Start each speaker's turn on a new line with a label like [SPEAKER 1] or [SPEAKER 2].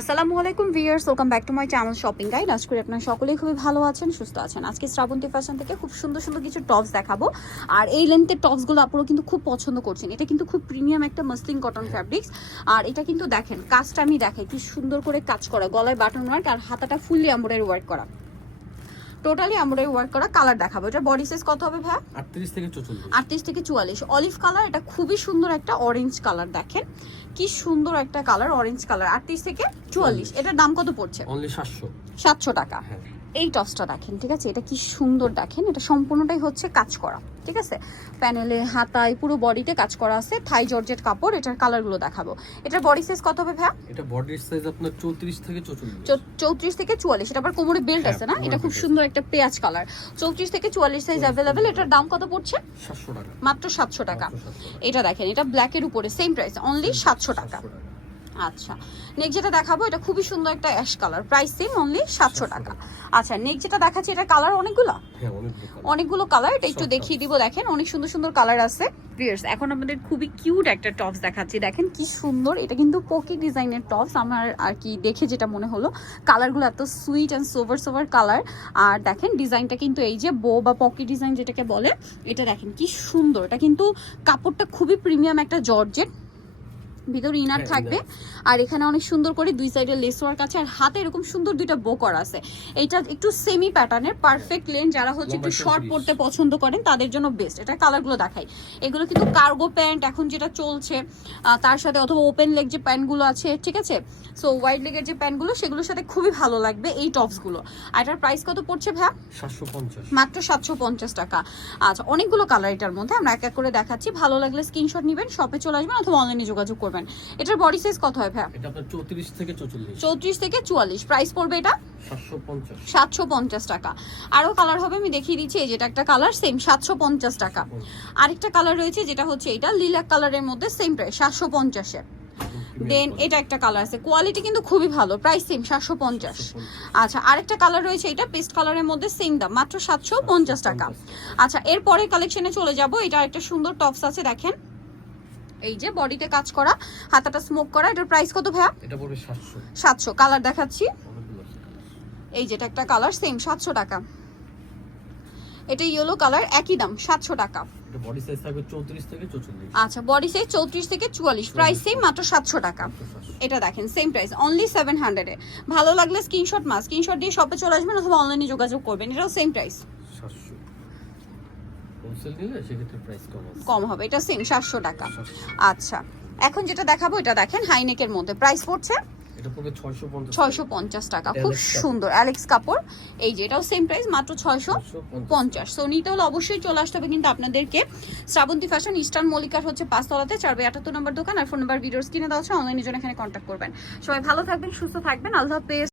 [SPEAKER 1] আসসালামু আলাইকুম viewers welcome back to my channel shopping guide. আজ করে আপনারা সকলেই খুবই ভালো আছেন, সুস্থ আছেন। আজকে শ্রাবন্তী ফ্যাশন থেকে খুব সুন্দর সুন্দর কিছু টপস দেখাবো। আর এই লেন্থের টপসগুলো আপনারা কিন্তু খুব পছন্দ করছেন। এটা কিন্তু খুব প্রিমিয়াম একটা মাসলিন কটন ফ্যাব্রিক্স আর এটা কিন্তু দেখেন, কাজটা আমি দেখাই, কি সুন্দর করে কাজ করা, গলায় বাটন ওয়ার্ক আর হাতাটা ফুললি এমব্রয়ডারি ওয়ার্ক করা। টোটালি এমব্রয়ডারি ওয়ার্ক করা কালার দেখাবো। এটা বডি সাইজ কত হবে ভাই
[SPEAKER 2] আটত্রিশ থেকে চৌচল্লিশ।
[SPEAKER 1] আটত্রিশ থেকে চুয়াল্লিশ। অলিভ কালার এটা খুবই সুন্দর একটা অরেঞ্জ কালার দেখেন। কি সুন্দর একটা কালার অরেঞ্জ কালার আটত্রিশ থেকে চুয়াল্লিশ। এটার দাম কত পড়ছে?
[SPEAKER 2] অনলি 700
[SPEAKER 1] 700 টাকা।
[SPEAKER 2] হ্যাঁ।
[SPEAKER 1] এই টপসটা দেখেন ঠিক আছে? এটা কি সুন্দর দেখেন এটা সম্পূর্ণটাই হচ্ছে কাজ করা ঠিক আছে? প্যানেলে হাতায় পুরো বডিতে কাজ করা আছে থাই জর্জেট কাপড় এটার কালারগুলো দেখাবো। এটার বডি সাইজ কত হবে ভাইয়া?
[SPEAKER 2] এটা বডির সাইজ আপনার চৌত্রিশ থেকে চৌচল্লিশ।
[SPEAKER 1] চৌত্রিশ থেকে চুয়াল্লিশ এটা আবার কোমরে বেল্ট
[SPEAKER 2] হ্যাঁ,
[SPEAKER 1] আছে না? এটা খুব সুন্দর একটা পেঁয়াজ কালার চৌত্রিশ থেকে চুয়াল্লিশ সাইজ অ্যাভেলেবেল এটার দাম কত পড়ছে?
[SPEAKER 2] সাতশো টাকা।
[SPEAKER 1] মাত্র সাতশো টাকা।
[SPEAKER 2] 700 টাকা।
[SPEAKER 1] এটা দেখেন এটা ব্ল্যাকের উপরে সেম প্রাইস অনলি সাতশো
[SPEAKER 2] 700 টাকা।
[SPEAKER 1] আচ্ছা নেক্সট যেটা দেখাবো এটা খুবই সুন্দর একটা ash colour price same only সাতশো
[SPEAKER 2] 700
[SPEAKER 1] টাকা। আচ্ছা নেক্সট যেটা দেখাচ্ছি এটা কালার অনেকগুলো?
[SPEAKER 2] হ্যাঁ অনেক
[SPEAKER 1] অনেকগুলো কালার এটা একটু দেখিয়ে দিব দেখেন অনেক সুন্দর সুন্দর কালার আছে। ভিউয়ার্স এখন আমাদের খুবই কিউট একটা টপস দেখাচ্ছি দেখেন কি সুন্দর এটা কিন্তু পকি ডিজাইনের টপস আমার আর কি দেখে যেটা মনে হলো কালারগুলো এত sweet and sober sober colour আর দেখেন ডিজাইনটা কিন্তু এই যে বো বা পকি ডিজাইন যেটাকে বলে এটা দেখেন কি সুন্দর এটা কিন্তু কাপড়টা খুবই প্রিমিয়াম একটা জর্জেট। ভিতরে ইনার
[SPEAKER 2] হ্যাঁ,
[SPEAKER 1] থাকবে। আর এখানে অনেক সুন্দর করে দুই সাইডে লেস ওয়ার্ক আছে আর হাতে এরকম সুন্দর দুইটা বো করা আছে। এটা একটু সেমি প্যাটার্নের পারফেক্ট লেন যারা হচ্ছে একটু শর্ট
[SPEAKER 2] 34
[SPEAKER 1] পড়তে পছন্দ করেন তাদের জন্য বেস্ট এটা কালারগুলো দেখাই। এগুলো কিন্তু কার্গো প্যান্ট এখন যেটা চলছে তার সাথে অথবা ওপেন লেগ যে প্যান্টগুলো আছে ঠিক আছে? সো ওয়াইড লেগের যে প্যান্টগুলো সেগুলোর সাথে খুবই ভালো লাগবে এই টপসগুলো আর এটার প্রাইস কত পড়ছে ভ্যা মাত্র সাতশো পঞ্চাশ টাকা। আচ্ছা অনেকগুলো কালার এটার মধ্যে আমরা এক এক করে দেখাচ্ছি। ভালো লাগলে স্ক্রিনশট নেবেন শপে চলে আসবেন অথবা অনলাইনে যোগাযোগ করবেন। এটার বডি সাইজ কত হয় ভ্যা
[SPEAKER 2] এটা আপনার চৌত্রিশ থেকে চৌচল্লিশ।
[SPEAKER 1] চৌত্রিশ থেকে চুয়াল্লিশ। প্রাইস পড়বে এটা?
[SPEAKER 2] সাতশো পঞ্চাশ।
[SPEAKER 1] সাতশো পঞ্চাশ টাকা। আরও কালার হবে আমি দেখিয়ে দিচ্ছি এই যেটা একটা কালার সেম সাতশো পঞ্চাশ টাকা। আরেকটা কালার রয়েছে যেটা হচ্ছে এটা লিলাক কালারের মধ্যে সেম প্রাইস সাতশো পঞ্চাশে দেন এটা একটা কালার আছে। কোয়ালিটি কিন্তু খুবই ভালো প্রাইস সেম সাতশো পঞ্চাশ। আচ্ছা আরেকটা কালার রয়েছে এটা পেস্ট কালারের মধ্যে সেম দাম মাত্র সাতশো পঞ্চাশ টাকা। আচ্ছা এরপরে কালেকশনে চলে যাব এটা একটা সুন্দর টপস আছে দেখেন। এই যে বডিতে কাজ করা হাতাটা স্মোক করা এটার প্রাইস কত ভাইয়া?
[SPEAKER 2] এটা পড়বে সাতশো।
[SPEAKER 1] সাতশো। কালার দেখাচ্ছি। এই যেটা একটা কালার সেম সাতশো টাকা। এটা ইয়েলো কালার একই দাম সাতশো টাকা।
[SPEAKER 2] এটা বডি সাইজ থাকবে চৌত্রিশ থেকে চৌচল্লিশ।
[SPEAKER 1] আচ্ছা বডি সাইজ চৌত্রিশ থেকে চুয়াল্লিশ প্রাইস সেম মাত্র সাতশো টাকা। এটা দেখেন সেম প্রাইস অনলি সেভেন হান্ড্রেডে ভালো লাগলে স্ক্রিনশট মাস স্ক্রিনশট দিয়ে শপে চলে আসবেন অথবা অনলাইনে যোগাযোগ করবেন এটাও সেম প্রাইস
[SPEAKER 2] হোলসেল নিলে সেক্ষেত্রে প্রাইস কম
[SPEAKER 1] কম হবে এটা সেম সাতশো টাকা। আচ্ছা এখন যেটা দেখাবো এটা দেখেন হাইনেকের মধ্যে প্রাইস পড়ছে
[SPEAKER 2] ছয়শো পঞ্চাশ
[SPEAKER 1] টাকা। খুব সুন্দর অ্যালেক্স কাপড় এই যে এটাও সেম প্রাইস মাত্র ছয়শো পঞ্চাশ। সো নিতে হলে অবশ্যই চলে আসতে হবে কিন্তু আপনাদেরকে শ্রাবন্তী ফ্যাশন ইস্টার্ন মল্লিকার হচ্ছে পাঁচতলাতে চার বাই আটাত্তর নম্বর দোকান আর ফোন নাম্বার ভিডিওস কিনে দেওয়া হচ্ছে অনলাইনের জন্য এখানে কন্ট্যাক্ট করবেন। সবাই ভালো থাকবেন সুস্থ থাকবেন আল্লাহ হাফেজ।